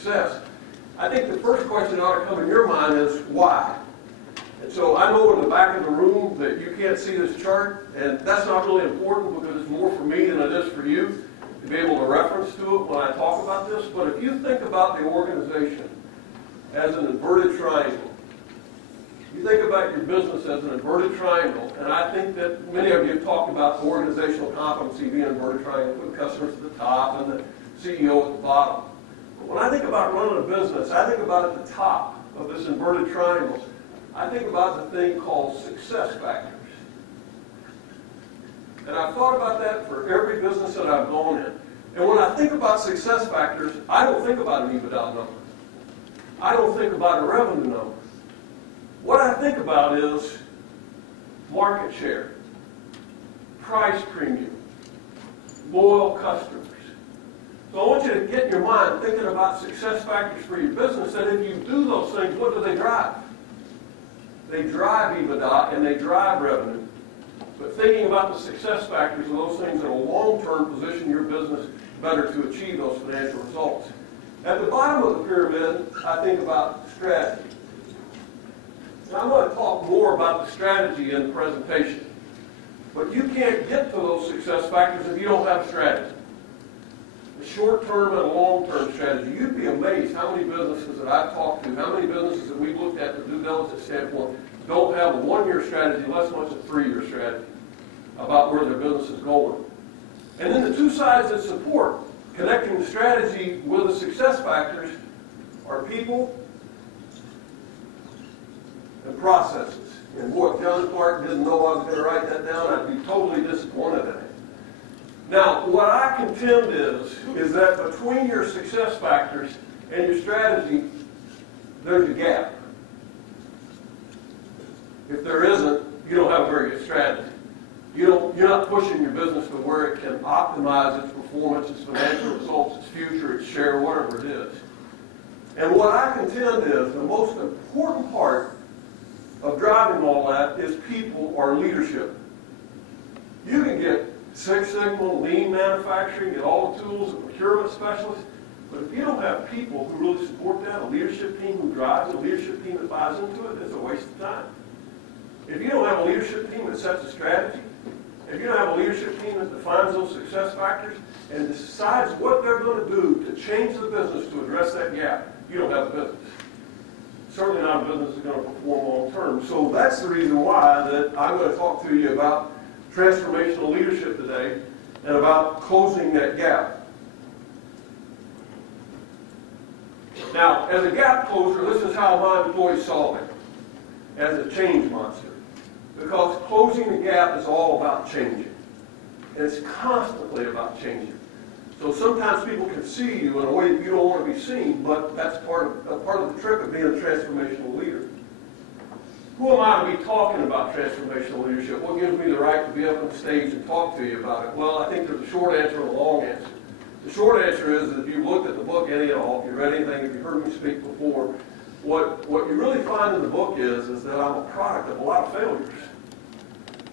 success, I think the first question that ought to come in your mind is why? And so I know in the back of the room that you can't see this chart, and that's not really important because it's more for me than it is for you to be able to reference to it when I talk about this. But if you think about the organization as an inverted triangle, you think about your business as an inverted triangle, and I think that many of you have talked about organizational competency being an inverted triangle, with customers at the top and the CEO at the bottom. But when I think about running a business, I think about at the top of this inverted triangle, I think about the thing called success factors. And I've thought about that for every business that I've gone in. And when I think about success factors, I don't think about an EBITDA number. I don't think about a revenue number. What I think about is market share, price premium, loyal customers. So I want you to get in your mind thinking about success factors for your business, that if you do those things, what do they drive? They drive EBITDA and they drive revenue. But thinking about the success factors are those things that will long-term position your business better to achieve those financial results. At the bottom of the pyramid, I think about strategy. Now, I'm going to talk more about the strategy in the presentation. But you can't get to those success factors if you don't have a strategy. A short-term and long-term strategy. You'd be amazed how many businesses that I've talked to, how many businesses that we've looked at from a due diligence standpoint, don't have a one-year strategy, less much a three-year strategy about where their business is going. And then the two sides that support connecting the strategy with the success factors are people and processes. And boy, if John Clark didn't know I was going to write that down, I'd be totally disappointed in it. Now, what I contend is that between your success factors and your strategy, there's a gap. If there isn't, you don't have a very good strategy. You're not pushing your business to where it can optimize its performance, its financial results, its future, its share, whatever it is. And what I contend is the most important part of driving all that is people or leadership. You can get Six Sigma, lean manufacturing, get all the tools, and procurement specialists, but if you don't have people who really support that, a leadership team who drives, a leadership team that buys into it, it's a waste of time. If you don't have a leadership team that sets a strategy, if you don't have a leadership team that defines those success factors and decides what they're going to do to change the business to address that gap, you don't have a business. Certainly not a business that's going to perform long term. So that's the reason why that I'm going to talk to you about transformational leadership today and about closing that gap. Now, as a gap closer, this is how my employees saw me, as a change monster. Because closing the gap is all about changing. And it's constantly about changing. So sometimes people can see you in a way that you don't want to be seen, but that's part of the trick of being a transformational leader. Who am I to be talking about transformational leadership? What gives me the right to be up on the stage and talk to you about it? Well, I think there's a short answer and a long answer. The short answer is that if you've looked at the book any at all, if you've read anything, if you've heard me speak before, what you really find in the book is that I'm a product of a lot of failures.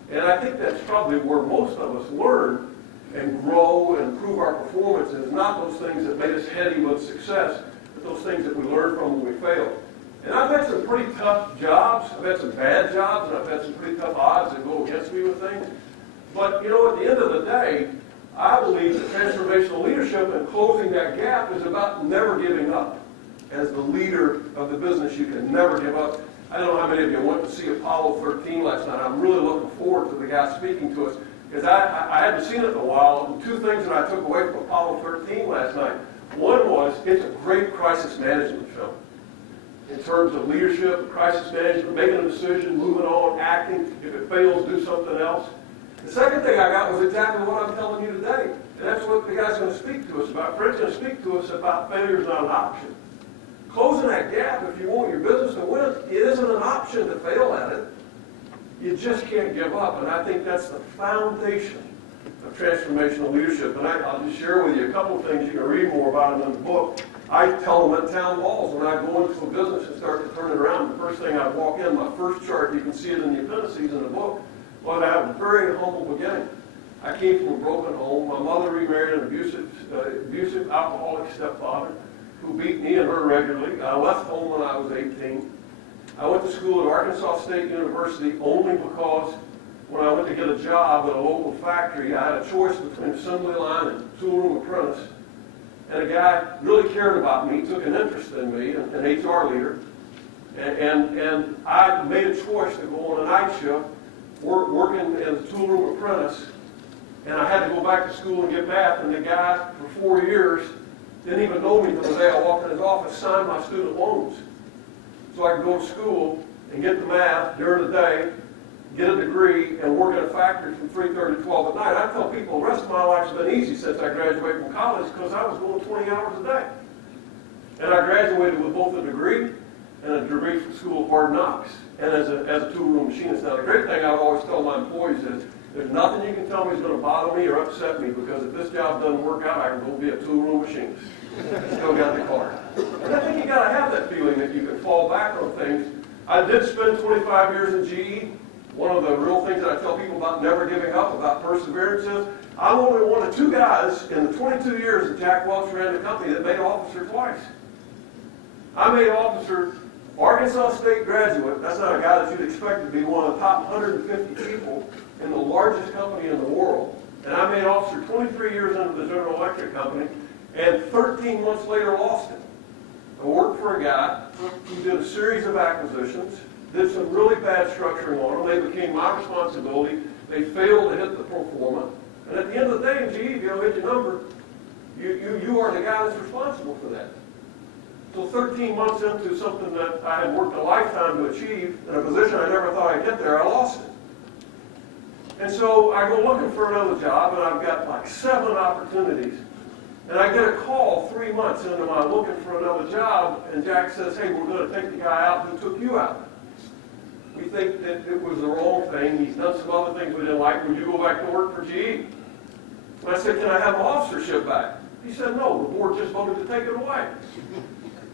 And I think that's probably where most of us learn and grow and improve our performance, and it's not those things that made us heady with success, but those things that we learn from when we fail. And I've had some pretty tough jobs, I've had some bad jobs, and I've had some pretty tough odds that go against me with things. But, you know, at the end of the day, I believe that transformational leadership and closing that gap is about never giving up. As the leader of the business, you can never give up. I don't know how many of you went to see Apollo 13 last night. I'm really looking forward to the guy speaking to us, because I hadn't seen it in a while. And two things that I took away from Apollo 13 last night. One was, it's a great crisis management film. In terms of leadership, crisis management, making a decision, moving on, acting. If it fails, do something else. The second thing I got was exactly what I'm telling you today. And that's what the guy's going to speak to us about. Fred's going to speak to us about failure is not an option. Closing that gap, if you want your business to win, it isn't an option to fail at it. You just can't give up. And I think that's the foundation of transformational leadership. And I'll just share with you a couple of things. You can read more about them in the book. I tell them at town halls when I go into a business and start to turn it around. The first thing I walk in, my first chart, you can see it in the appendices in the book, was I have a very humble beginning. I came from a broken home. My mother remarried an abusive alcoholic stepfather. who beat me and her regularly. I left home when I was 18. I went to school at Arkansas State University only because when I went to get a job at a local factory, I had a choice between assembly line and toolroom apprentice. And a guy really cared about me, took an interest in me, an HR leader. And I made a choice to go on a night shift, working as a toolroom apprentice. And I had to go back to school and get math. And the guy, for 4 years, didn't even know me until the day I walked in his office, signed my student loans. So I could go to school and get the math during the day, get a degree, and work in a factory from 3:30 to 12 at night. I tell people the rest of my life's been easy since I graduated from college because I was going 20 hours a day. And I graduated with both a degree and a degree from School of Hard Knocks, and as a tool-room machinist. Now, the great thing I always tell my employees is there's nothing you can tell me is going to bother me or upset me, because if this job doesn't work out, I can go be a tool-room machinist. Still got the card. And I think you got to have that feeling that you can fall back on things. I did spend 25 years in GE. One of the real things that I tell people about never giving up, about perseverance, is I'm only one of 2 guys in the 22 years that Jack Welch ran the company that made officer twice. I made officer, Arkansas State graduate. That's not a guy that you'd expect to be one of the top 150 people in the largest company in the world. And I made officer 23 years into the General Electric company, and 13 months later lost it. I worked for a guy who did a series of acquisitions, did some really bad structuring on them. They became my responsibility. They failed to hit the pro forma. And at the end of the day, in GE, if you don't hit your number, you are the guy that's responsible for that. So 13 months into something that I had worked a lifetime to achieve, in a position I never thought I'd get there, I lost it. And so I go looking for another job, and I've got like 7 opportunities. And I get a call 3 months into my looking for another job, and Jack says, hey, we're going to take the guy out who took you out. We think that it was the wrong thing. He's done some other things we didn't like. Would you go back to work for GE? And I said, can I have my officership back? He said, no, the board just voted to take it away.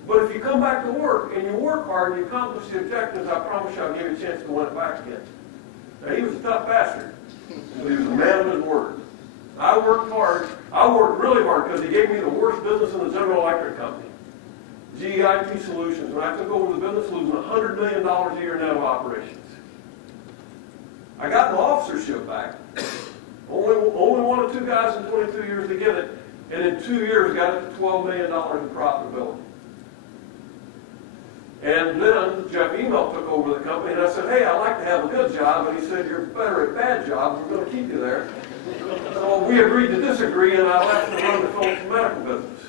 But if you come back to work and you work hard and you accomplish the objectives, I promise you I'll give you a chance to win it back again. Now, he was a tough bastard, but he was a man of his word. I worked hard. I worked really hard because he gave me the worst business in the General Electric company. GE IT Solutions. When I took over the business, losing $100 million a year net of operations. I got the officership back. Only one of 2 guys in 22 years to get it, and in 2 years got it to $12 million in profitability. And then Jeff Email took over the company, and I said, hey, I like to have a good job. And he said, you're better at bad jobs. We're going to keep you there. So we agreed to disagree, and I left to run the Phillips medical business.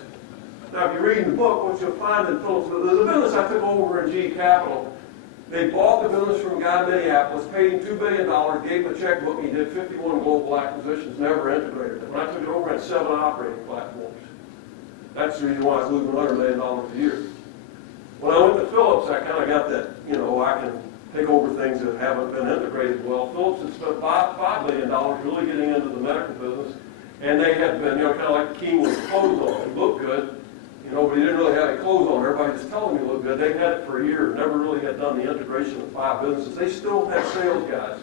Now, if you read the book, what you'll find in Phillips, the business I took over in GE Capital, they bought the business from a guy in Minneapolis, paid him $2 billion, gave him a checkbook, and he did 51 global acquisitions, never integrated them. When I took it over, I had 7 operating platforms. That's the reason why I was losing $100 million a year. When I went to Phillips, I kind of got that, I can take over things that haven't been integrated well. Phillips had spent $5 billion really getting into the medical business, and they had been, kind of like King with clothes on. He looked good, but he didn't really have any clothes on. Everybody was telling him he looked good. They had it for a year, never really had done the integration of 5 businesses. They still had sales guys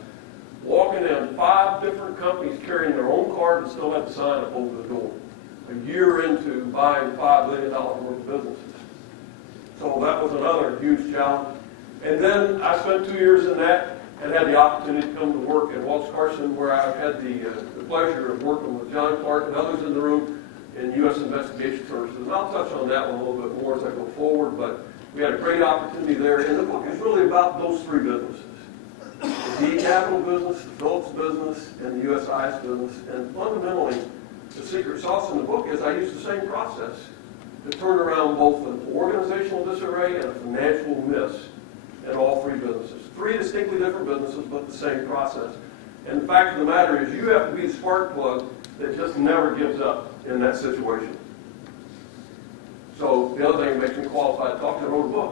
walking in 5 different companies carrying their own card and still had the sign up over the door. A year into buying $5 billion worth of businesses. So that was another huge challenge. And then I spent 2 years in that and had the opportunity to come to work at Welch Carson, where I had the pleasure of working with John Clark and others in the room in U.S. Investigation Services. And I'll touch on that one a little bit more as I go forward, but we had a great opportunity there. And the book is really about those 3 businesses. The GE Capital business, the Phillips business, and the USIS business. And fundamentally, the secret sauce in the book is I use the same process to turn around both an organizational disarray and a financial miss in all 3 businesses. 3 distinctly different businesses, but the same process. And the fact of the matter is you have to be the spark plug that just never gives up in that situation. So the other thing that makes me qualified to talk to, I wrote a book.